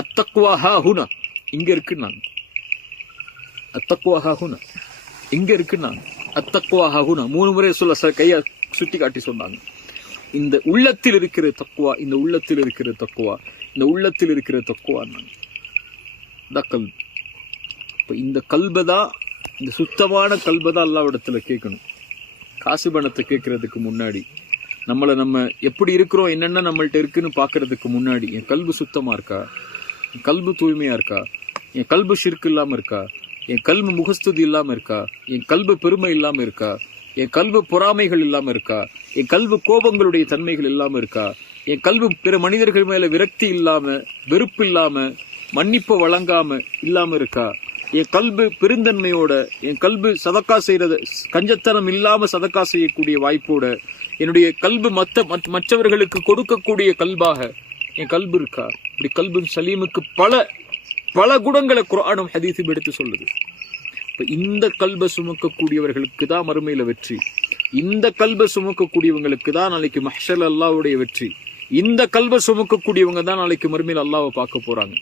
அத்தக்வா ஹாஹுனா இங்க இருக்கு நான், அத்தக்வா ஹாஹுனா இங்க இருக்கு நான், அத்தக்வா ஹாஹுனா 3 முறை சொல்ல கையை சுட்டி காட்டி சொன்னாங்க. இந்த உள்ளத்தில் இருக்கிற தக்குவா, இந்த உள்ளத்தில் இருக்கிற தக்குவா, இந்த உள்ளத்தில் இருக்கிற தக்குவா நான் கல்பு. இப்போ இந்த கல்பதான், இந்த சுத்தமான கல்பதான் அல்லாஹ்விடத்துல கேட்கணும். காசு பணத்தை கேட்கறதுக்கு முன்னாடி, நம்ம எப்படி இருக்கிறோம், என்னென்ன நம்மள்ட்ட இருக்குன்னு பாக்குறதுக்கு முன்னாடி, என் கல்பு சுத்தமா இருக்கா, என் கல்பு தூய்மையா இருக்கா, என் கல்பு ஷிர்க் இல்லாம இருக்கா, என் கல்பு முகஸ்துதி இல்லாம இருக்கா, என் கல்பு பெருமை இல்லாம இருக்கா, என் கல்பு பொறாமைகள் இல்லாம இருக்கா, என் கல்பு கோபங்களுடைய தன்மைகள் இல்லாம இருக்கா, என் கல்பு பிற மனிதர்கள் மேல விரக்தி இல்லாம, வெறுப்பு இல்லாம, மன்னிப்பு வழங்காம இல்லாம இருக்கா, என் கல்பு பெருந்தன்மையோட, என் கல்பு சதக்கா செய்யறது கஞ்சத்தனம் இல்லாம சதக்கா செய்யக்கூடிய வாய்ப்போட, என்னுடைய கல்பு மற்றவர்களுக்கு கொடுக்கக்கூடிய கல்பாக என் கல்பு இருக்கா. இப்படி கல்பு சலீமுக்கு பல குணங்களை குர்ஆனும் ஹதீஸும் எடுத்து சொல்லுது. இப்ப இந்த கல்பை சுமக்கக்கூடியவர்களுக்கு தான் மறுமையில வெற்றி. இந்த கல்பை சுமக்கக்கூடியவங்களுக்கு தான் நாளைக்கு மஹ்ஷர் அல்லாஹ்வுடைய வெற்றி. இந்த கல்பை சுமக்கக்கூடியவங்க தான் நாளைக்கு மறுமையில அல்லாஹ்வை பார்க்க போறாங்க.